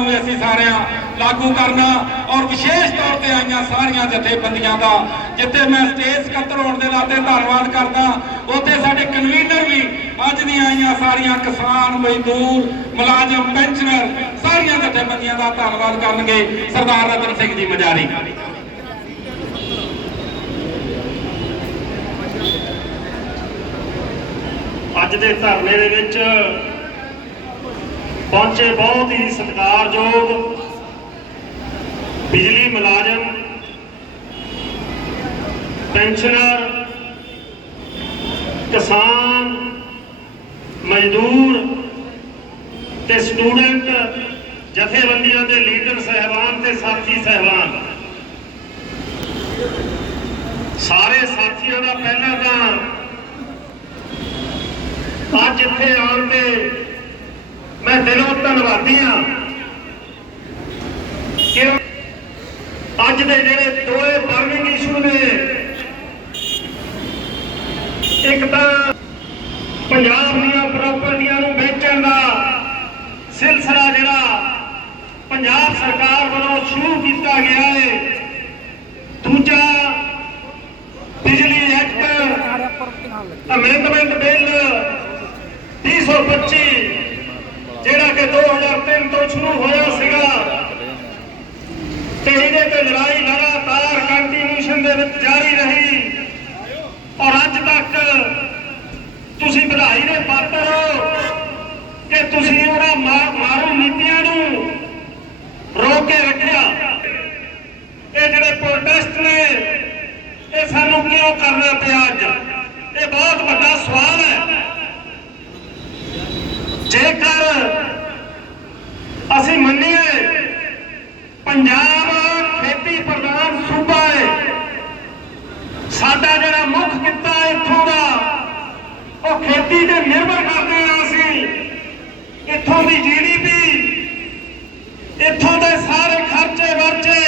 Programme ਨੂੰ ਅਸੀਂ ਸਾਰਿਆਂ ਲਾਗੂ ਕਰਨਾ ਔਰ ਵਿਸ਼ੇਸ਼ ਤੌਰ ਤੇ ਆਈਆਂ ਸਾਰੀਆਂ ਜਥੇਬੰਦੀਆਂ ਦਾ, ਜਿੱਥੇ ਮੈਂ ਸਟੇਜ ਸਕੱਤਰ ਹੋਣ ਦੇ ਨਾਤੇ ਧੰਨਵਾਦ ਕਰਦਾ, ਉੱਥੇ ਸਾਡੇ ਕਨਵੀਨਰ ਵੀ ਅੱਜ ਦੀਆਂ ਆਈਆਂ ਸਾਰੀਆਂ ਕਿਸਾਨ, ਮਜ਼ਦੂਰ, ਮੁਲਾਜ਼ਮ ਪੈਨਸ਼ਨਰ ਸਾਰੀਆਂ ਜਥੇਬੰਦੀਆਂ ਦਾ ਧੰਨਵਾਦ ਕਰਨਗੇ ਸਰਦਾਰ ਰਤਨ ਸਿੰਘ ਜੀ ਮਜਾਰੀ ਅੱਜ ਦੇ ਧਰਨੇ ਦੇ ਵਿੱਚ ਪਹੁੰਚੇ ਬਹੁਤ ਹੀ ਸਤਿਕਾਰਯੋਗ ਬਿਜਲੀ ਮੁਲਾਜ਼ਮ, ਪੈਨਸ਼ਨਰ, ਕਿਸਾਨ, ਮਜ਼ਦੂਰ ਤੇ ਸਟੂਡੈਂਟ, ਜਥੇਬੰਦੀਆਂ ਦੇ ਲੀਡਰ ਸਹਿਬਾਨ ਤੇ ਸਾਥੀ ਸਹਿਬਾਨ। ਸਾਰੇ ਸਾਥੀਆਂ ਦਾ ਪਹਿਲਾਂ ਤਾਂ ਅੱਜ ਇੱਥੇ ਆਉਣ ਦੇ ਮੈਂ ਦਿਲੋਂ ਧੰਨਵਾਦੀ ਹਾਂ ਕਿ ਅੱਜ ਦੇ ਜਿਹੜੇ ਦੋਏ ਬਰਨਿੰਗ ਇਸ਼ੂ ਨੇ ਇੱਕ ਤਾਂ ਪੰਜਾਬ ਦੀਆਂ ਪ੍ਰਾਪਰਟੀਆਂ ਨੂੰ ਵੇਚਣ ਦਾ ਸਿਲਸਿਲਾ ਜਿਹੜਾ ਪੰਜਾਬ ਸਰਕਾਰ ਵੱਲੋਂ ਸ਼ੁਰੂ ਕੀਤਾ ਗਿਆ ਹੈ ਦੂਜਾ ਬਿਜਲੀ ਐਕਟ ਅਮੈਂਡਮੈਂਟ ਬਿੱਲ 325 ਜਿਹੜਾ ਕਿ 2003 ਤੋਂ ਸ਼ੁਰੂ ਹੋਇਆ ਸੀਗਾ। ਤੇ ਇਹਦੇ ਤੇ ਲੜਾਈ ਲਗਾਤਾਰ ਕੰਟੀਨਿਊਸ਼ਨ ਦੇ ਵਿੱਚ ਜਾਰੀ ਰਹੀ। ਔਰ ਅੱਜ ਤੱਕ ਤੁਸੀਂ ਵਧਾਈ ਦੇ ਪਾਤਰ ਹੋ ਕਿ ਤੁਸੀਂ ਉਹਨਾਂ ਮਾ- ਮਾਰੂ ਨੀਤੀਆਂ ਨੂੰ ਰੋਕ ਕੇ ਰੱਖਿਆ। ਇਹ ਜਿਹੜੇ ਪ੍ਰੋਟੈਸਟ ਨੇ, ਇਹ ਸਾਨੂੰ ਕਿਉਂ ਕਰਨਾ ਪਿਆ ਅੱਜ? ਇਹ ਬਹੁਤ ਵੱਡਾ ਸਵਾਲ ਹੈ। ਜੇਕਰ ਅਸੀਂ ਮੰਨੀਏ ਪੰਜਾਬ ਖੇਤੀ ਪ੍ਰਧਾਨ ਸੂਬਾ ਹੈ ਸਾਡਾ ਜਿਹੜਾ ਮੁੱਖ ਕਿੱਤਾ ਹੈ ਇੱਥੋਂ ਦਾ ਉਹ ਖੇਤੀ ਤੇ ਨਿਰਭਰ ਕਰਦੇ ਹਾਂ ਅਸੀਂ ਇੱਥੋਂ ਦੀ ਜੀਡੀਪੀ ਇੱਥੋਂ ਦੇ ਸਾਰੇ ਖਰਚੇ ਵਰਚੇ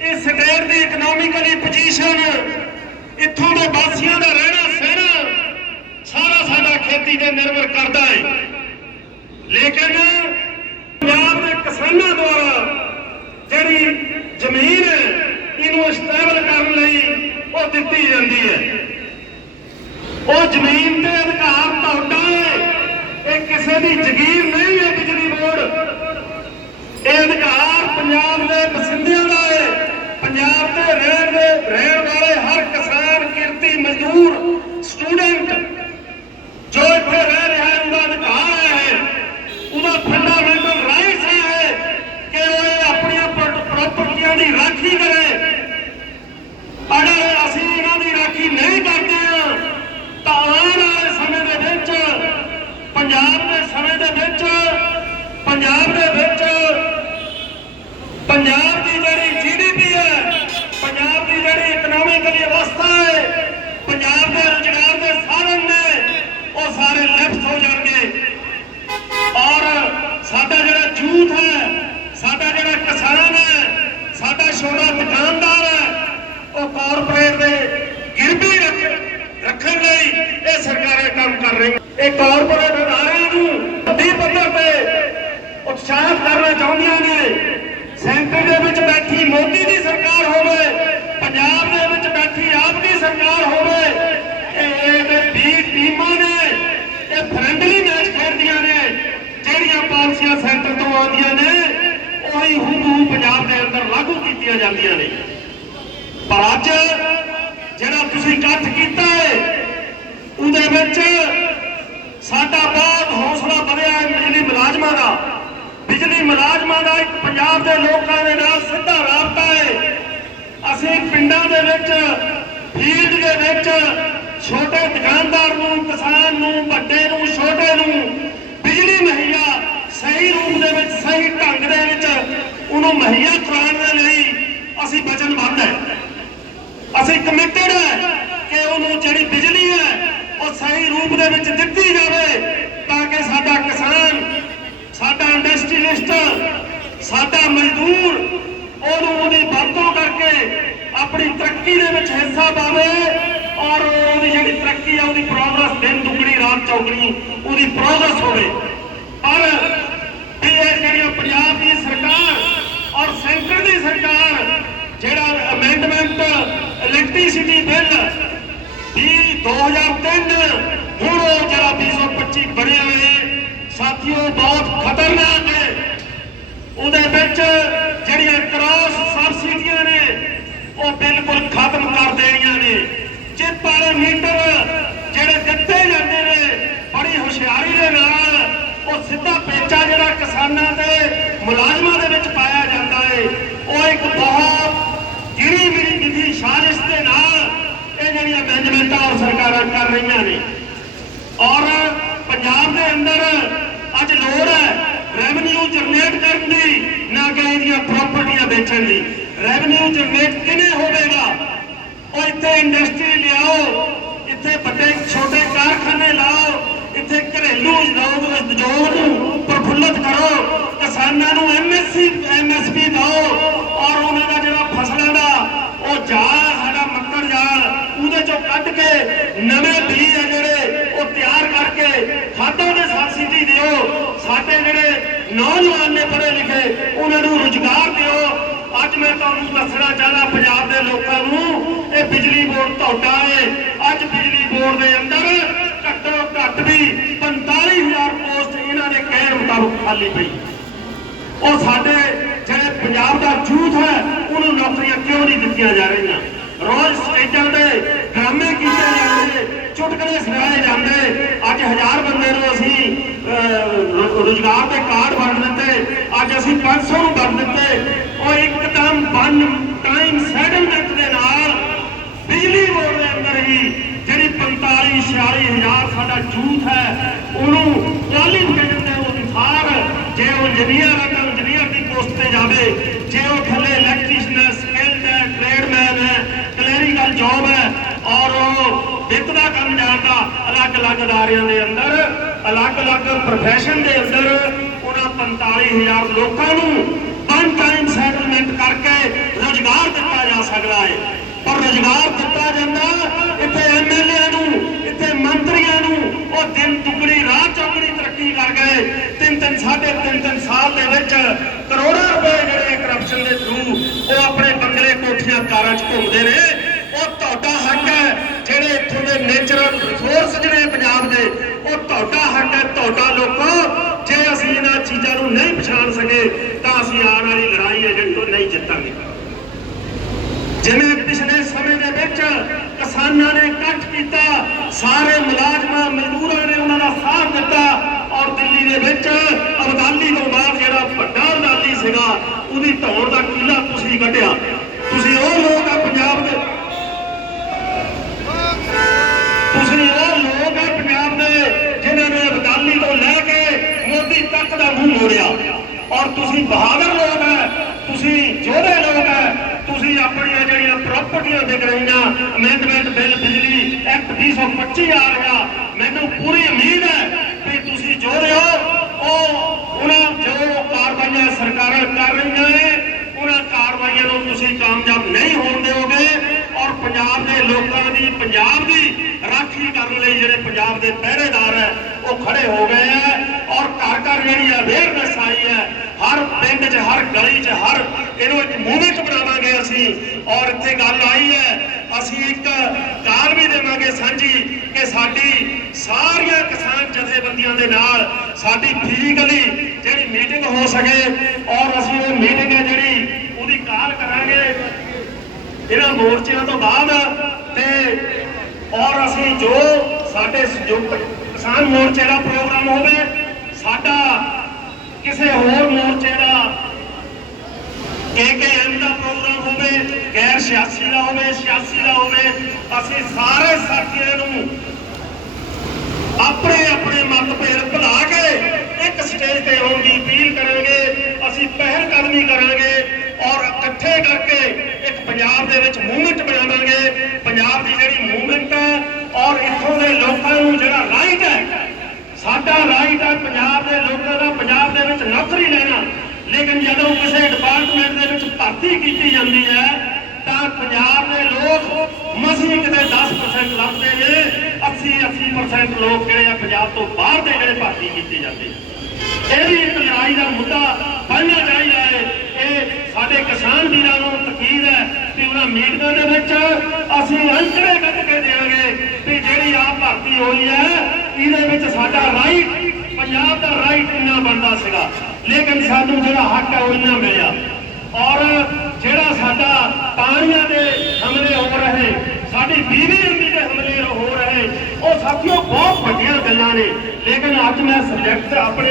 ਇਹ ਸਟੇਟ ਦੀ ਇਕਨੋਮਿਕਲੀ ਪੋਜੀਸ਼ਨ ਇੱਥੋਂ ਦੇ ਵਾਸੀਆਂ ਦਾ ਰਹਿਣਾ ਸਹਿਣਾ ਸਾਰਾ ਸਾਡਾ ਖੇਤੀ ਤੇ ਨਿਰਭਰ ਕਰਦਾ ਹੈ। ਲੇਕਿਨ ਪੰਜਾਬ ਦੇ ਕਿਸਾਨਾਂ ਦੁਆਰਾ ਜਿਹੜੀ ਜ਼ਮੀਨ ਹੈ, ਇਹਨੂੰ ਸਟੇਬਲ ਕਰਨ ਲਈ ਉਹ ਦਿੱਤੀ ਜਾਂਦੀ ਹੈ। ਉਹ ਜ਼ਮੀਨ ਤੇ ਅਧਿਕਾਰ ਤੁਹਾਡਾ ਹੈ। ਇਹ ਕਿਸੇ ਦੀ ਜ਼ਗੀਰ ਨਹੀਂ ਹੈ ਬਿਜਲੀ ਬੋਰਡ। ਇਹ ਅਧਿਕਾਰ ਪੰਜਾਬ ਦੇ ਵਸਿੰਦਿਆਂ ਦਾ ਹੈ। ਪੰਜਾਬ ਦੇ ਰਹਿਣ ਦੇ, ਰਹਿਣ ਵਾਲੇ ਹਰ ਕਿਸਾਨ, ਕਿਰਤੀ, ਮਜ਼ਦੂਰ, ਸਟੂਡੈਂਟ ਜੋ ਇੱਥੇ ਰਹਿ ਰਿਹਾ ਹੈ ਉਹਦਾ ਅਧਿਕਾਰ ਹੈ ਉਹਦਾ ਫੰਡਾਮੈਂਟਲ ਰਾਈਟਸ ਹੈ ਕਿ ਉਹ ਆਪਣੀਆਂ ਪ੍ਰਾਪਰਟੀਆਂ ਦੀ ਰਾਖੀ ਕਰੇ ਅਗਰ ਅਸੀਂ ਇਹਨਾਂ ਦੀ ਰਾਖੀ ਨਹੀਂ ਕਰਦੇ ਹਾਂ ਤਾਂ ਆਉਣ ਵਾਲੇ ਸਮੇਂ ਦੇ ਵਿੱਚ ਪੰਜਾਬ ਦੇ ਸਮੇਂ ਦੇ ਵਿੱਚ ਪੰਜਾਬ ਦੇ ਵਿੱਚ ਪੰਜਾਬ ਦੀ ਜਿਹੜੀ ਜੀਡੀਪੀ ਹੈ ਪੰਜਾਬ ਦੀ ਜਿਹੜੀ ਇਕਨੋਮਿਕਲੀ ਅਵਸਥਾ ਹੈ ਪੰਜਾਬ ਦੇ ਰੁਜ਼ਗਾਰ ਦੇ ਸਾਧਨ ਨੇ ਉਹ ਸਾਰੇ ਲੈਫਟ ਹੋ ਜਾਣਗੇ ਔਰ ਸਾਡਾ ਜਿਹੜਾ ਯੂਥ ਹੈ ਸਾਡਾ ਜਿਹੜਾ ਕਿਸਾਨ ਹੈ ਸਾਡਾ ਛੋਟਾ ਦੁਕਾਨਦਾਰ ਹੈ ਉਹ ਕਾਰਪੋਰੇਟ ਦੇ ਗਿਰਵੀ ਰੱਖ ਰੱਖਣ ਲਈ ਇਹ ਸਰਕਾਰਾਂ ਕੰਮ ਕਰ ਰਹੀਆਂ ਇਹ ਕਾਰਪੋਰੇਟ ਅਦਾਰਿਆਂ ਨੂੰ ਵੱਡੀ ਪੱਧਰ ਤੇ ਉਤਸ਼ਾਹਿਤ ਕਰਨਾ ਚਾਹੁੰਦੀਆਂ ਨੇ ਸੈਂਟਰ ਦੇ ਵਿੱਚ ਬੈਠੀ ਮੋਦੀ ਦੀ ਸਰਕਾਰ ਹੋਵੇ ਪੰਜਾਬ ਦੇ ਵਿੱਚ ਬੈਠੀ ਆਪ ਦੀ ਸਰਕਾਰ ਹੋਵੇ ਇਹ ਇਹ ਵੀ ਟੀਮਾਂ ਨੇ ਇਹ ਫ੍ਰੈਂਡਲੀ ਮੈਚ ਖੇਡਦੀਆਂ ਨੇ ਜਿਹੜੀਆਂ ਪਾਲਸੀਆਂ ਸੈਂਟਰ ਤੋਂ ਆਉਂਦੀਆਂ ਨੇ ਉਹੀ ਹੂਬਹੂ ਪੰਜਾਬ ਦੇ ਅੰਦਰ ਲਾਗੂ ਕੀਤੀਆਂ ਜਾਂਦੀਆਂ ਨੇ। ਪਰ ਅੱਜ ਜਿਹੜਾ ਤੁਸੀਂ ਇਕੱਠ ਕੀਤਾ ਹੈ, ਉਹਦੇ ਵਿੱਚ ਸਾਡਾ ਬਹੁਤ ਹੌਸਲਾ ਵਧਿਆ ਹੈ ਬਿਜਲੀ ਮੁਲਾਜ਼ਮਾਂ ਦਾ। ਬਿਜਲੀ ਮੁਲਾਜ਼ਮਾਂ ਦਾ ਇੱਕ ਪੰਜਾਬ ਦੇ ਲੋਕਾਂ ਦੇ ਨਾਲ ਸਿੱਧਾ ਰਾਬਤਾ ਹੈ। ਅਸੀਂ ਪਿੰਡਾਂ ਦੇ ਵਿੱਚ, ਫੀਲਡ ਦੇ ਵਿੱਚ ਛੋਟੇ ਦੁਕਾਨਦਾਰ ਨੂੰ ਕਿਸਾਨ ਨੂੰ ਵੱਡੇ ਨੂੰ ਛੋਟੇ ਨੂੰ ਬਿਜਲੀ ਮੁਹੱਈਆ ਸਹੀ ਰੂਪ ਦੇ ਵਿੱਚ ਸਹੀ ਢੰਗ ਦੇ ਵਿੱਚ ਉਹਨੂੰ ਮੁਹੱਈਆ ਕਰਾਉਣ ਦੇ ਲਈ ਅਸੀਂ ਵਚਨਬੱਧ ਹੈ ਅਸੀਂ ਕਮਿਟਡ ਹੈ ਕਿ ਉਹਨੂੰ ਜਿਹੜੀ ਬਿਜਲੀ ਹੈ ਉਹ ਸਹੀ ਰੂਪ ਦੇ ਵਿੱਚ ਦਿੱਤੀ ਜਾਵੇ ਤਾਂ ਕਿ ਸਾਡਾ ਕਿਸਾਨ ਸਾਡਾ ਇੰਡਸਟਰੀਲਿਸਟ ਸਾਡਾ ਮਜ਼ਦੂਰ ਉਹਨੂੰ ਉਹਦੀ ਵਰਤੋਂ ਕਰਕੇ ਆਪਣੀ ਤਰੱਕੀ ਦੇ ਵਿੱਚ ਹਿੱਸਾ ਪਾਵੇ ਔਰ ਉਹਦੀ ਜਿਹੜੀ ਤਰੱਕੀ ਆ ਉਹਦੀ ਪ੍ਰੋਗਰੈਸ ਦਿਨ ਦੁੱਗਣੀ ਉਹਦੀ ਪ੍ਰੋਗਰੈਸ ਹੋਵੇ। ਪਰ ਇਹ ਜਿਹੜੀਆਂ ਪੰਜਾਬ ਦੀ ਸਰਕਾਰ ਔਰ ਸੈਂਟਰ ਦੀ ਸਰਕਾਰ, ਜਿਹੜਾ ਅਮੈਂਡਮੈਂਟ ਇਲੈਕਟ੍ਰਿਸਿਟੀ ਬਿੱਲ ਵੀ 2003 ਹੁਣ ਉਹ ਜਿਹੜਾ 225 ਬਣਿਆ ਹੋਏ ਸਾਥੀਓ, ਬਹੁਤ ਖਤਰਨਾਕ ਹੈ। ਉਹਦੇ ਵਿੱਚ ਜਿਹੜੀਆਂ ਕ੍ਰਾਸ ਸਬਸਿਡੀਆਂ ਨੇ, ਉਹ ਬਿਲਕੁਲ ਖਤਮ ਕਰ ਦੇਣੀਆਂ ਨੇ। ਚਿੱਪ ਵਾਲੇ ਮੀਟਰ ਜਿਹੜੇ ਦਿੱਤੇ ਜਾਂਦੇ ਨੇ ਬੜੀ ਹੁਸ਼ਿਆਰੀ ਦੇ ਨਾਲ ਉਹ ਸਿੱਧਾ ਪੇਚਾ ਜਿਹੜਾ ਕਿਸਾਨਾਂ ਤੇ ਮੁਲਾਜ਼ਮਾਂ ਦੇ ਵਿੱਚ ਪਾਇਆ ਜਾਂਦਾ ਹੈ ਉਹ ਇੱਕ ਬਹੁਤ ਜਿਹੜੀ ਮੇਰੀ ਵਿਧੀ ਸਾਜ਼ਿਸ਼ ਦੇ ਨਾਲ ਇਹ ਜਿਹੜੀਆਂ ਮੈਨੇਜਮੈਂਟਾਂ ਔਰ ਸਰਕਾਰਾਂ ਕਰ ਰਹੀਆਂ ਨੇ ਔਰ ਪੰਜਾਬ ਦੇ ਅੰਦਰ ਅੱਜ ਲੋੜ ਹੈ ਰੈਵਨਿਊ ਜਨਰੇਟ ਕਰਨ ਦੀ ਨਾ ਕਿ ਇਹਦੀਆਂ ਪ੍ਰਾਪਰਟੀਆਂ ਵੇਚਣ ਦੀ ਰੈਵਨਿਊ ਜਨਰੇਟ ਕਿਵੇਂ ਹੋਵੇਗਾ ਉਹ ਇੱਥੇ ਇੰਡਸਟਰੀ ਲਿਆਓ ਇੱਥੇ ਵੱਡੇ ਛੋਟੇ ਕਾਰਖਾਨੇ ਲਾਓ ਇੱਥੇ ਘਰੇਲੂ ਉਦਯੋਗ ਉਦਯੋਗ ਨੂੰ ਪ੍ਰਫੁੱਲਤ ਕਰੋ ਕਿਸਾਨਾਂ ਨੂੰ ਐਮਐਸਸੀ ਐਮਐਸਪੀ ਦਿਓ ਔਰ ਉਹਨਾਂ ਦਾ ਜਿਹੜਾ ਫਸਲਾਂ ਦਾ ਉਹ ਜਾਲ ਸਾਡਾ ਮੱਕੜ ਜਾਲ ਉਹਦੇ ਚੋਂ ਕੱਢ ਕੇ ਨਵੇਂ ਬੀਜ ਆ ਜਿਹੜੇ ਉਹ ਤਿਆਰ ਕਰਕੇ ਖਾਦਾਂ ਦੇ ਸਬਸਿਡੀ ਦਿਓ ਸਾਡੇ ਜਿਹੜੇ ਨੌਜਵਾਨ ਨੇ ਪੜ੍ਹੇ ਲਿਖੇ ਉਹਨਾਂ ਨੂੰ ਰੁਜ਼ਗਾਰ ਦਿਓ ਅੱਜ ਮੈਂ ਤੁਹਾਨੂੰ ਦੱਸਣਾ ਚਾਹਦਾ ਪੰਜਾਬ ਦੇ ਲੋਕਾਂ ਨੂੰ ਇਹ ਬਿਜਲੀ ਬੋਰਡ ਤੁਹਾਡਾ ਹੈ ਅੱਜ ਬਿਜਲੀ ਬੋਰਡ ਦੇ ਅੰਦਰ ਘੱਟੋ ਘੱਟ ਵੀ 45000 ਪੋਸਟ ਇਹਨਾਂ ਦੇ ਕਹਿਣ ਮੁਤਾਬਕ ਖਾਲੀ ਪਈ। ਉਹ ਸਾਡੇ ਜਿਹੜੇ ਪੰਜਾਬ ਦਾ ਯੂਥ ਹੈ ਉਹਨੂੰ ਨੌਕਰੀਆਂ ਕਿਉਂ ਨਹੀਂ ਦਿੱਤੀਆਂ ਜਾ ਰਹੀਆਂ? ਰੋਜ਼ ਸਟੇਜਾਂ ਤੇ ਡਰਾਮੇ ਕੀਤੇ ਜਾਂਦੇ ਚੁਟਕਲੇ ਸੁਣਾਏ ਜਾਂਦੇ। ਅੱਜ ਹਜ਼ਾਰ ਬੰਦੇ ਨੂੰ ਅਸੀਂ ਅਹ, ਰੁਜ਼ਗਾਰ ਦੇ ਕਾਰਡ ਵੰਡ ਦਿੱਤੇ। ਅੱਜ ਅਸੀਂ 500 ਨੂੰ ਵੰਡ ਦਿੱਤੇ। ਉਹ ਇੱਕ ਵਨ ਟਾਈਮ ਸੈਟਲਮੈਂਟ ਦੇ ਨਾਲ ਬਿਜਲੀ ਬੋਰਡ ਦੇ ਅੰਦਰ ਹੀ ਜਿਹੜੀ 45 46 ਸਾਡਾ ਯੂਥ ਹੈ, ਉਹਨੂੰ ਕੁਆਲੀਫਿਕੇਸ਼ਨ ਦੇ ਅਨੁਸਾਰ ਜੇ ਉਹ ਇੰਜੀਨੀਅਰ ਹੈ ਤਾਂ ਇੰਜੀਨੀਅਰ ਦੀ ਪੋਸਟ ਤੇ ਜਾਵੇ। ਜੇ ਉਹ ਥੱਲੇ ਇਲੈਕਟ੍ਰੀਸ਼ੀਅਨ ਹੈ ਸਕਿਲਡ ਹੈ ਟ੍ਰੇਡਮੈਨ ਹੈ ਕਲੈਰੀਕਲ ਜੌਬ ਹੈ, ਔਰ ਉਹ ਵਿੱਤ ਦਾ ਕੰਮ ਜਾਣਦਾ ਅਲੱਗ-ਅਲੱਗ ਅਦਾਰਿਆਂ ਦੇ ਅੰਦਰ ਅਲੱਗ-ਅਲੱਗ ਪ੍ਰੋਫੈਸ਼ਨ ਦੇ ਅੰਦਰ ਉਹਨਾਂ 45000 ਲੋਕਾਂ ਨੂੰ ਵਨ ਟਾਈਮ ਸੈਟਲਮੈਂਟ ਕਰਕੇ ਸਕਦਾ ਹੈ ਪਰ ਰੁਜ਼ਗਾਰ ਦਿੱਤਾ ਜਾਂਦਾ, ਇੱਥੇ ਐਮਐਲਏ ਨੂੰ, ਇੱਥੇ ਮੰਤਰੀਆਂ ਨੂੰ, ਉਹ ਦਿਨ ਦੁਗਣੀ, ਰਾਤ ਚੌਗਣੀ ਤਰੱਕੀ ਕਰ ਗਏ। ਤਿੰਨ ਤਿੰਨ, ਸਾਢੇ ਤਿੰਨ ਤਿੰਨ ਸਾਲ ਦੇ ਵਿੱਚ ਕਰੋੜਾਂ ਰੁਪਏ ਜਿਹੜੇ ਕਰਪਸ਼ਨ ਦੇ ਥਰੂ ਉਹ ਆਪਣੇ ਬੰਗਲੇ ਕੋਠੀਆਂ ਕਾਰਾਂ 'ਚ ਘੁੰਮਦੇ ਨੇ। ਉਹ ਤੁਹਾਡਾ ਹੱਕ ਹੈ, ਜਿਹੜੇ ਇੱਥੋਂ ਦੇ ਨੇਚਰਲ ਰਿਸੋਰਸ ਜਿਹੜੇ ਪੰਜਾਬ ਦੇ, ਉਹ ਤੁਹਾਡਾ ਹੱਕ ਹੈ, ਤੁਹਾਡਾ ਲੋਕੋ, ਜੇ ਅਸੀਂ ਇਹਨਾਂ ਚੀਜ਼ਾਂ ਨੂੰ ਨਹੀਂ ਪਛਾਣ ਸਕੇ, ਤਾਂ ਅਸੀਂ ਆਉਣ ਵਾਲੀ ਲੜਾਈ ਹੈ ਜਿਹੜੀ ਉਹ ਨਹੀਂ ਜਿੱਤਾਂਗੇ। ਜਿਵੇਂ ਪਿਛਲੇ ਸਮੇਂ ਦੇ ਵਿੱਚ ਕਿਸਾਨਾਂ ਨੇ ਇਕੱਠ ਕੀਤਾ, ਸਾਰੇ ਮੁਲਾਜ਼ਮਾਂ, ਮਜ਼ਦੂਰਾਂ ਨੇ ਉਹਨਾਂ ਦਾ ਸਾਥ ਦਿੱਤਾ ਔਰ ਦਿੱਲੀ ਦੇ ਵਿੱਚ ਅਬਦਾਲੀ ਤੋਂ ਬਾਅਦ ਜਿਹੜਾ ਵੱਡਾ ਅਬਦਾਲੀ ਸੀਗਾ, ਉਹਦੀ ਧੌਣ ਦਾ ਕਿਲਾ ਤੁਸੀਂ ਕੱਢਿਆ। ਤੁਸੀਂ ਉਹ ਲੋਕ ਆ ਪੰਜਾਬ ਦੇ। ਤੁਸੀਂ ਉਹ ਲੋਕ ਆ ਪੰਜਾਬ ਦੇ ਜਿਨ੍ਹਾਂ ਨੇ ਅਬਦਾਲੀ ਤੋਂ ਲੈ ਕੇ ਮੋਦੀ ਤੱਕ ਦਾ ਮੂੰਹ ਮੋੜਿਆ। ਔਰ ਤੁਸੀਂ ਬਹਾਦਰ ਲੋਕ ਹੈ ਤੁਸੀਂ ਯੋਧੇ ਲੋਕ ਹੈ ਤੁਸੀਂ ਆਪਣੀਆਂ ਜਿਹੜੀਆਂ ਪ੍ਰਾਪਰਟੀਆਂ ਵਿਕ ਰਹੀਆਂ ਅਮੈਂਡਮੈਂਟ ਬਿੱਲ ਬਿਜਲੀ ਐਕਟ 225 ਆ ਰਿਹਾ ਮੈਨੂੰ ਪੂਰੀ ਉਮੀਦ ਹੈ ਕਿ ਤੁਸੀਂ ਯੋਧੇ ਹੋ, ਉਹ ਉਹਨਾਂ ਜੋ ਕਾਰਵਾਈਆਂ ਸਰਕਾਰਾਂ ਕਰ ਰਹੀਆਂ ਨੇ, ਉਹਨਾਂ ਕਾਰਵਾਈਆਂ ਨੂੰ ਤੁਸੀਂ ਕਾਮਯਾਬ ਨਹੀਂ ਹੋਣ ਦਿਓਗੇ। ਔਰ ਪੰਜਾਬ ਦੇ ਲੋਕਾਂ ਦੀ, ਪੰਜਾਬ ਦੀ ਰਾਖੀ ਕਰਨ ਲਈ ਜਿਹੜੇ ਪੰਜਾਬ ਦੇ ਪਹਿਰੇਦਾਰ ਹੈ, ਉਹ ਖੜੇ ਹੋ ਗਏ ਹੈ। ਔਰ ਘਰ ਘਰ ਜਿਹੜੀ ਅਵੇਅਰਨੈਸ ਪਿੰਡ 'ਚ ਹਰ ਗਲੀ 'ਚ ਹਰ ਇਹਨੂੰ ਇੱਕ ਮੂਵਮੈਂਟ ਬਣਾਵਾਂਗੇ ਅਸੀਂ। ਔਰ ਇੱਥੇ ਗੱਲ ਆਈ ਹੈ, ਅਸੀਂ ਇੱਕ ਕਾਲ ਵੀ ਦੇਵਾਂਗੇ ਸਾਂਝੀ ਕਿ ਸਾਡੀ ਸਾਰੀਆਂ ਕਿਸਾਨ ਜਥੇਬੰਦੀਆਂ ਦੇ ਨਾਲ ਸਾਡੀ ਫਿਜ਼ੀਕਲੀ ਜਿਹੜੀ ਮੀਟਿੰਗ ਹੋ ਸਕੇ। ਔਰ ਅਸੀਂ ਉਹ ਮੀਟਿੰਗ ਹੈ ਜਿਹੜੀ ਉਹਦੀ ਕਾਲ ਕਰਾਂਗੇ ਇਹਨਾਂ ਮੋਰਚਿਆਂ ਤੋਂ ਬਾਅਦ। ਤੇ ਔਰ ਅਸੀਂ ਜੋ ਸਾਡੇ ਸੰਯੁਕਤ ਕਿਸਾਨ ਮੋਰਚੇ ਦਾ ਪ੍ਰੋਗਰਾਮ ਹੋਵੇ, ਸਾਡਾ ਕਿਸੇ ਹੋਰ ਮੋਰਚੇ ਦਾ ਕੇਕੇਐਮ ਦਾ ਪ੍ਰੋਗਰਾਮ ਹੋਵੇ, ਗੈਰ ਸਿਆਸੀ ਦਾ ਹੋਵੇ, ਸਿਆਸੀ ਦਾ ਹੋਵੇ, ਅਸੀਂ ਸਾਰੇ ਸਾਥੀਆਂ ਨੂੰ ਆਪਣੇ ਆਪਣੇ ਮਤਭੇਦ ਭੁਲਾ ਕੇ ਇੱਕ ਸਟੇਜ ਤੇ ਆਉਣ ਦੀ ਅਪੀਲ ਕਰਾਂਗੇ। ਅਸੀਂ ਪਹਿਲ ਕਦਮੀ ਕਰਾਂਗੇ ਔਰ ਇਕੱਠੇ ਕਰਕੇ ਇੱਕ ਪੰਜਾਬ ਦੇ ਵਿੱਚ ਮੂਵਮੈਂਟ ਬਣਾਵਾਂਗੇ। ਪੰਜਾਬ ਦੀ ਜਿਹੜੀ ਮੂਵਮੈਂਟ ਹੈ ਔਰ ਇੱਥੋਂ ਦੇ ਲੋਕਾਂ ਨੂੰ ਜਿਹੜਾ ਰਾਈਟ ਹੈ ਸਾਡਾ ਰਾਈਟ ਹੈ ਪੰਜਾਬ ਦੇ ਲੋਕਾਂ ਦਾ, ਪੰਜਾਬ ਦੇ ਵਿੱਚ ਨੌਕਰੀ ਲੈਣਾ। ਲੇਕਿਨ ਜਦੋਂ ਕਿਸੇ ਡਿਪਾਰਟਮੈਂਟ ਦੇ ਵਿੱਚ ਭਰਤੀ ਕੀਤੀ ਜਾਂਦੀ ਹੈ, ਤਾਂ ਪੰਜਾਬ ਦੇ ਲੋਕ ਮਸੀਂ ਕਿਤੇ 10% ਲੱਭਦੇ ਨੇ। 80 80% ਲੋਕ ਜਿਹੜੇ ਆ ਪੰਜਾਬ ਤੋਂ ਬਾਹਰ ਦੇ ਜਿਹੜੇ ਭਰਤੀ ਕੀਤੇ ਜਾਂਦੇ ਇਹ ਵੀ ਇੱਕ ਲੜਾਈ ਦਾ ਮੁੱਦਾ ਬਣਨਾ ਚਾਹੀਦਾ ਹੈ। ਇਹ ਸਾਡੇ ਕਿਸਾਨ ਵੀਰਾਂ ਨੂੰ ਤਕੀਦ ਹੈ ਕਿ ਉਹਨਾਂ ਮੀਟਿੰਗਾਂ ਦੇ ਵਿੱਚ ਅਸੀਂ ਅੰਕੜੇ ਕੱਢ ਕੇ ਦੇਵਾਂਗੇ ਕਿ ਜਿਹੜੀ ਆ ਭਰਤੀ ਹੋਈ ਹੈ ਇਹਦੇ ਵਿੱਚ ਸਾਡਾ ਰਾਈਟ ਪੰਜਾਬ ਦਾ ਰਾਈਟ ਇੰਨਾ ਬਣਦਾ ਸੀਗਾ। ਲੇਕਿਨ ਸਾਨੂੰ ਜਿਹੜਾ ਹੱਕ ਹੈ ਉਹ ਇੰਨਾ ਮਿਲਿਆ। ਔਰ ਜਿਹੜਾ ਸਾਡਾ ਪਾਣੀਆਂ ਦੇ ਹਮਲੇ ਹੋ ਰਹੇ, ਸਾਡੀ ਬੀਵੀ ਅੰਮੀ ਦੇ ਹਮਲੇ ਹੋ ਰਹੇ, ਉਹ ਸਾਥੀਓ ਬਹੁਤ ਵੱਡੀਆਂ ਗੱਲਾਂ ਨੇ। ਲੇਕਿਨ ਅੱਜ ਮੈਂ ਸਬਜੈਕਟ ਆਪਣੇ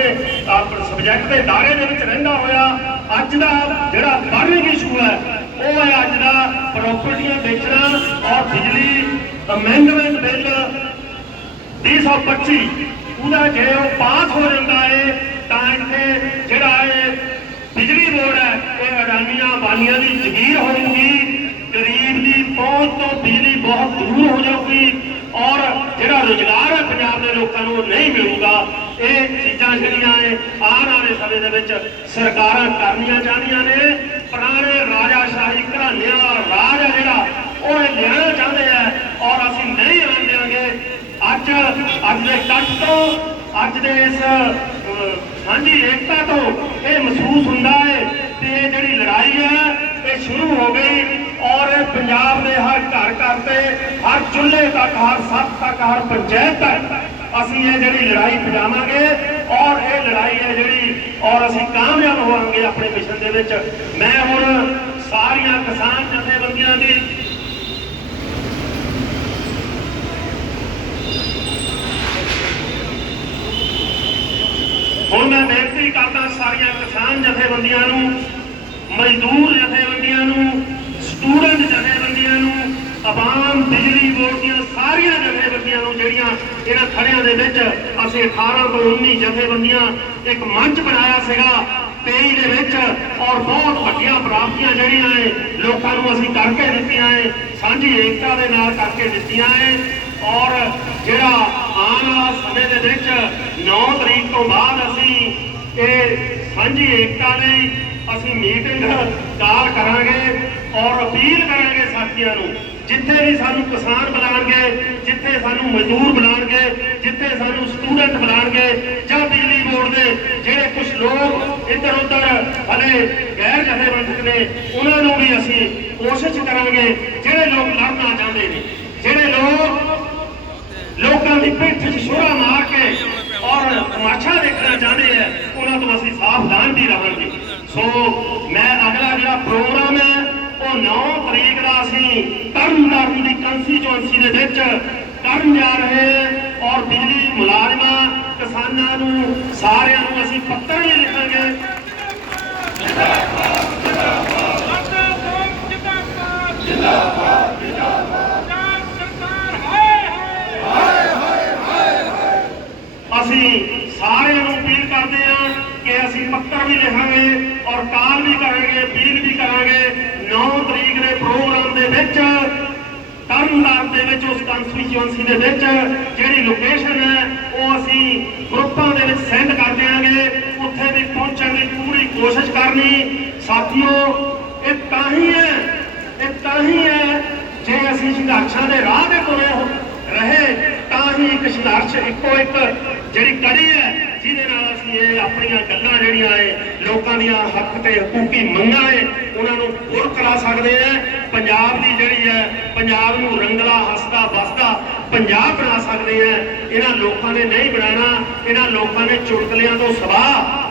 ਸਬਜੈਕਟ ਦੇ ਦਾਇਰੇ ਦੇ ਵਿੱਚ ਰਹਿੰਦਾ ਹੋਇਆ। ਅੱਜ ਦਾ ਜਿਹੜਾ ਬਰਨਿੰਗ ਇਸ਼ੂ ਹੈ, ਉਹ ਹੈ ਅੱਜ ਦਾ ਪ੍ਰਾਪਰਟੀਆਂ ਵੇਚਣਾ ਔਰ ਬਿਜਲੀ ਅਮੈਂਡਮੈਂਟ ਬਿੱਲ 325 ਉਹਦਾ ਜੇ ਉਹ ਪਾਸ ਹੋ ਜਾਂਦਾ ਹੈ ਤਾਂ ਇੱਥੇ ਜਿਹੜਾ ਇਹ ਬਿਜਲੀ ਬੋਰਡ ਹੈ, ਇਹ ਅਡਾਨੀਆਂ ਵਾਲੀਆਂ ਦੀ ਜ਼ਗੀਰ ਹੋਊਗੀ। ਗਰੀਬ ਦੀ ਪਹੁੰਚ ਤੋਂ ਬਿਜਲੀ ਬਹੁਤ ਦੂਰ ਹੋ ਜਾਊਗੀ ਔਰ ਜਿਹੜਾ ਰੁਜ਼ਗਾਰ ਹੈ ਪੰਜਾਬ ਦੇ ਲੋਕਾਂ ਨੂੰ ਨਹੀਂ ਮਿਲੂਗਾ। ਇਹ ਚੀਜ਼ਾਂ ਜਿਹੜੀਆਂ ਹੈ ਆਉਣ ਵਾਲੇ ਸਮੇਂ ਦੇ ਵਿੱਚ ਸਰਕਾਰਾਂ ਕਰਨੀਆਂ ਚਾਹੀਦੀਆਂ ਨੇ। ਪੁਰਾਣੇ ਰਾਜਾ ਸ਼ਾਹੀ ਘਰਾਣਿਆਂ ਦਾ ਰਾਜ ਹੈ ਜਿਹੜਾ, ਉਹ ਇਹ ਲੈਣਾ ਚਾਹੁੰਦੇ ਆ ਔਰ ਅਸੀਂ ਨਹੀਂ ਆਉਣ ਦੇਵਾਂਗੇ ਅੱਜ ਦੇ ਕੱਟ ਤੋਂ, ਅੱਜ ਦੇ ਇਸ ਸਾਂਝੀ ਏਕਤਾ ਤੋਂ ਇਹ ਮਹਿਸੂਸ ਹੁੰਦਾ ਹੈ ਕਿ ਇਹ ਜਿਹੜੀ ਲੜਾਈ ਹੈ, ਇਹ ਸ਼ੁਰੂ ਹੋ ਗਈ ਔਰ ਪੰਜਾਬ ਦੇ ਹਰ ਘਰ ਘਰ ਤੇ, ਹਰ ਚੁੱਲ੍ਹੇ ਤੱਕ, ਹਰ ਸੱਤ ਤੱਕ, ਹਰ ਪੰਚਾਇਤ ਤੱਕ ਅਸੀਂ ਇਹ ਜਿਹੜੀ ਲੜਾਈ ਪਜਾਵਾਂਗੇ ਔਰ ਇਹ ਲੜਾਈ ਹੈ ਜਿਹੜੀ ਔਰ ਅਸੀਂ ਕਾਮਯਾਬ ਹੋਵਾਂਗੇ ਆਪਣੇ ਮਿਸ਼ਨ ਦੇ ਵਿੱਚ। ਮੈਂ ਹੁਣ ਸਾਰੀਆਂ ਕਿਸਾਨ ਜਥੇਬੰਦੀਆਂ ਦੀ ਹੁਣ ਮੈਂ ਬੇਨਤੀ ਕਰਦਾ ਸਾਰੀਆਂ ਕਿਸਾਨ ਜਥੇਬੰਦੀਆਂ ਨੂੰ, ਮਜ਼ਦੂਰ ਜਥੇਬੰਦੀਆਂ ਨੂੰ, ਸਟੂਡੈਂਟ ਜਥੇਬੰਦੀਆਂ ਨੂੰ, ਆਵਾਮ, ਬਿਜਲੀ ਬੋਰਡ ਦੀਆਂ ਸਾਰੀਆਂ ਜਥੇਬੰਦੀਆਂ ਨੂੰ ਜਿਹੜੀਆਂ ਇਹਨਾਂ ਖੜਿਆਂ ਦੇ ਵਿੱਚ ਅਸੀਂ 18 ਤੋਂ 19 ਜਥੇਬੰਦੀਆਂ ਇੱਕ ਮੰਚ ਬਣਾਇਆ ਸੀਗਾ 23 ਦੇ ਵਿੱਚ, ਔਰ ਬਹੁਤ ਵੱਡੀਆਂ ਪ੍ਰਾਪਤੀਆਂ ਜਿਹੜੀਆਂ ਨੇ, ਲੋਕਾਂ ਨੂੰ ਅਸੀਂ ਕਰਕੇ ਦਿੱਤੀਆਂ ਨੇ, ਸਾਂਝੀ ਏਕਤਾ ਦੇ ਨਾਲ ਕਰਕੇ ਦਿੱਤੀਆਂ ਨੇ, ਔਰ ਜਿਹੜਾ ਆਉਣ ਵਾਲੇ ਸਮੇਂ ਦੇ ਵਿੱਚ 9 ਤਰੀਕ ਤੋਂ ਬਾਅਦ ਅਸੀਂ ਇਹ ਸਾਂਝੀ ਏਕਤਾ ਲਈ ਅਸੀਂ ਮੀਟਿੰਗ ਕਾਲ ਕਰਾਂਗੇ ਔਰ ਅਪੀਲ ਕਰਾਂਗੇ ਸਾਥੀਆਂ ਨੂੰ, ਜਿੱਥੇ ਵੀ ਸਾਨੂੰ ਕਿਸਾਨ ਬੁਲਾਣਗੇ ਜਿੱਥੇ ਸਾਨੂੰ ਮਜ਼ਦੂਰ ਬੁਲਾਣਗੇ ਜਿੱਥੇ ਸਾਨੂੰ ਸਟੂਡੈਂਟ ਬੁਲਾਣਗੇ ਜਾਂ ਬਿਜਲੀ ਬੋਰਡ ਦੇ ਜਿਹੜੇ ਕੁਝ ਲੋਕ ਇੱਧਰ ਉੱਧਰ ਹਲੇ ਗੈਰ ਜਥੇਬੰਦਕ ਨੇ, ਉਹਨਾਂ ਨੂੰ ਵੀ ਅਸੀਂ ਕੋਸ਼ਿਸ਼ ਕਰਾਂਗੇ, ਜਿਹੜੇ ਲੋਕ ਲੜਨਾ ਚਾਹੁੰਦੇ ਨੇ, ਜਿਹੜੇ ਲੋਕ ਲੋਕਾਂ ਦੀ ਪਿੱਠ 'ਚ ਛੁਰਾ ਮਾਰ ਕੇ ਔਰ ਤਮਾਸ਼ਾ ਦੇਖਣਾ ਚਾਹੁੰਦੇ ਆ, ਉਹਨਾਂ ਤੋਂ ਅਸੀਂ ਸਾਵਧਾਨ ਵੀ ਰਹਾਂਗੇ ਸੋ ਮੈਂ ਅਗਲਾ ਜਿਹੜਾ ਪ੍ਰੋਗਰਾਮ ਹੈ, ਉਹ 9 ਤਰੀਕ ਦਾ ਅਸੀਂ ਤਰਨਤਾਰਨ ਦੀ ਕੰਸਟੀਚੁਐਂਸੀ ਦੇ ਵਿੱਚ ਕਰਨ ਜਾ ਰਹੇ ਔਰ ਬਿਜਲੀ ਮੁਲਾਜ਼ਮਾਂ, ਕਿਸਾਨਾਂ ਨੂੰ, ਸਾਰਿਆਂ ਨੂੰ ਅਸੀਂ ਪੱਤਰ ਵੀ ਲਿਖਾਂਗੇ ਸਾਡਾ ਕੌਮ ਜਿੰਦਾਬਾਦ ਜਿੰਦਾਬਾਦ ਜਿੰਦਾਬਾਦ ਸਰਕਾਰ ਹਾਏ ਹਾਏ ਅਸੀਂ ਸਾਰਿਆਂ ਨੂੰ ਅਪੀਲ ਕਰਦੇ ਹਾਂ ਕਿ ਪੱਤਰ ਵੀ ਲਿਖਾਂਗੇ ਔਰ ਕਾਲ ਵੀ ਕਰਾਂਗੇ ਅਪੀਲ ਵੀ ਕਰਾਂਗੇ। 9 ਤਰੀਕ ਦੇ ਪ੍ਰੋਗਰਾਮ ਦੇ ਵਿੱਚ, ਤਰਨਤਾਰਨ ਦੇ ਵਿੱਚ, ਉਸ ਕੰਸਟੀਚੁਐਂਸੀ ਦੇ ਵਿੱਚ ਜਿਹੜੀ ਲੋਕੇਸ਼ਨ ਹੈ, ਉਹ ਅਸੀਂ ਗਰੁੱਪਾਂ ਦੇ ਵਿੱਚ ਸੈਂਡ ਕਰ ਦਿਆਂਗੇ। ਉੱਥੇ ਵੀ ਪਹੁੰਚਣ ਦੀ ਪੂਰੀ ਕੋਸ਼ਿਸ਼ ਕਰਨੀ। ਸਾਥੀਓ, ਇਹ ਤਾਂ ਹੀ ਹੈ, ਇਹ ਤਾਂ ਹੀ ਹੈ, ਜੇ ਅਸੀਂ ਸੰਘਰਸ਼ਾਂ ਦੇ ਰਾਹ ਦੇ ਤੁਰੇ ਰਹੇ, ਤਾਂ ਹੀ ਇੱਕ ਸੰਘਰਸ਼ ਇੱਕੋ ਇੱਕ ਜਿਹੜੀ ਕੜੀ ਹੈ ਜਿਹਦੇ ਨਾਲ ਅਸੀਂ ਇਹ ਆਪਣੀਆਂ ਗੱਲਾਂ ਜਿਹੜੀਆਂ ਏ ਲੋਕਾਂ ਦੀਆਂ ਹੱਕ ਤੇ ਹਕੂਕੀ ਮੰਗਾਂ ਏ ਉਹਨਾਂ ਨੂੰ ਪੁਰ ਕਰਾ ਸਕਦੇ ਆ। ਪੰਜਾਬ ਦੀ ਜਿਹੜੀ ਹੈ, ਪੰਜਾਬ ਨੂੰ ਰੰਗਲਾ, ਹੱਸਦਾ, ਵਸਦਾ ਪੰਜਾਬ ਬਣਾ ਸਕਦੇ ਆ। ਇਹਨਾਂ ਲੋਕਾਂ ਨੇ ਨਹੀਂ ਬਣਾਉਣਾ, ਇਹਨਾਂ ਲੋਕਾਂ ਨੇ ਚੁਟਕਲਿਆਂ ਤੋਂ ਸਵਾ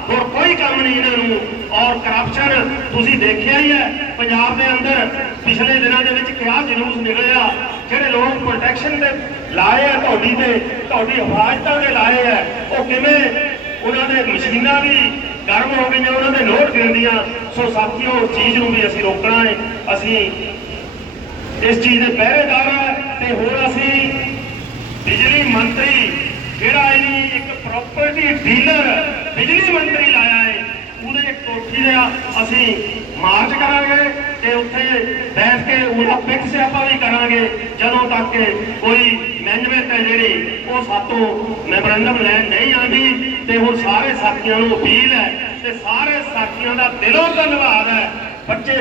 ਹੋਰ ਕੋਈ ਕੰਮ ਨਹੀਂ ਇਹਨਾਂ ਨੂੰ। ਔਰ ਕਰਪਸ਼ਨ ਤੁਸੀਂ ਦੇਖਿਆ ਹੀ ਹੈ, ਪੰਜਾਬ ਦੇ ਅੰਦਰ ਪਿਛਲੇ ਦਿਨਾਂ ਦੇ ਵਿੱਚ ਕਿਹਾ ਜਲੂਸ ਨਿਕਲਿਆ, ਜਿਹੜੇ ਲੋਕ ਪ੍ਰੋਟੈਕਸ਼ਨ ਦੇ ਲਾਏ ਆ ਤੁਹਾਡੀ ਤੇ, ਤੁਹਾਡੀ ਹਿਫਾਜ਼ਤਾਂ ਦੇ ਲਾਏ ਆ। ਉਹ ਕਿਵੇਂ? ਉਹਨਾਂ ਦੇ ਮਸ਼ੀਨਾਂ ਵੀ ਗਰਮ ਹੋ ਗਈਆਂ, ਉਹਨਾਂ ਦੇ ਲੋਡ ਗਿਰਦੀਆਂ ਸੋ ਸਾਥੀਓ, ਉਸ ਚੀਜ਼ ਨੂੰ ਵੀ ਅਸੀਂ ਰੋਕਣਾ ਹੈ। ਅਸੀਂ ਇਸ ਚੀਜ਼ ਦੇ ਪਹਿਰੇਦਾਰ ਹੈ ਤੇ ਹੋਰ ਅਸੀਂ ਬਿਜਲੀ ਮੰਤਰੀ, ਜਿਹੜਾ ਇਹਨੀ ਇੱਕ ਪ੍ਰਾਪਰਟੀ ਡੀਲਰ ਬਿਜਲੀ ਮੰਤਰੀ ਲਾਇਆ ਹੈ, ਉਹਦੇ ਕੋਠੀ ਦੇ ਅਸੀਂ ਮਾਰਚ ਕਰਾਂਗੇ ਤੇ ਉੱਥੇ ਬੈਠ ਕੇ ਉਹਦਾ ਪਿੱਠ ਸਿਆਪਾ ਵੀ ਕਰਾਂਗੇ, ਜਦੋਂ ਤੱਕ ਕੋਈ ਮੈਨੇਜਮੈਂਟ ਹੈ ਜਿਹੜੀ, ਉਹ ਸਾਤੋਂ ਮੈਮੋਰੈਂਡਮ ਲੈਣ ਨਹੀਂ ਆਉਂਦੀ ਤੇ ਹੁਣ ਸਾਰੇ ਸਾਥੀਆਂ ਨੂੰ ਅਪੀਲ ਹੈ ਤੇ ਸਾਰੇ ਸਾਥੀਆਂ ਦਾ ਦਿਲੋਂ ਧੰਨਵਾਦ ਹੈ। ਬੱਚੇ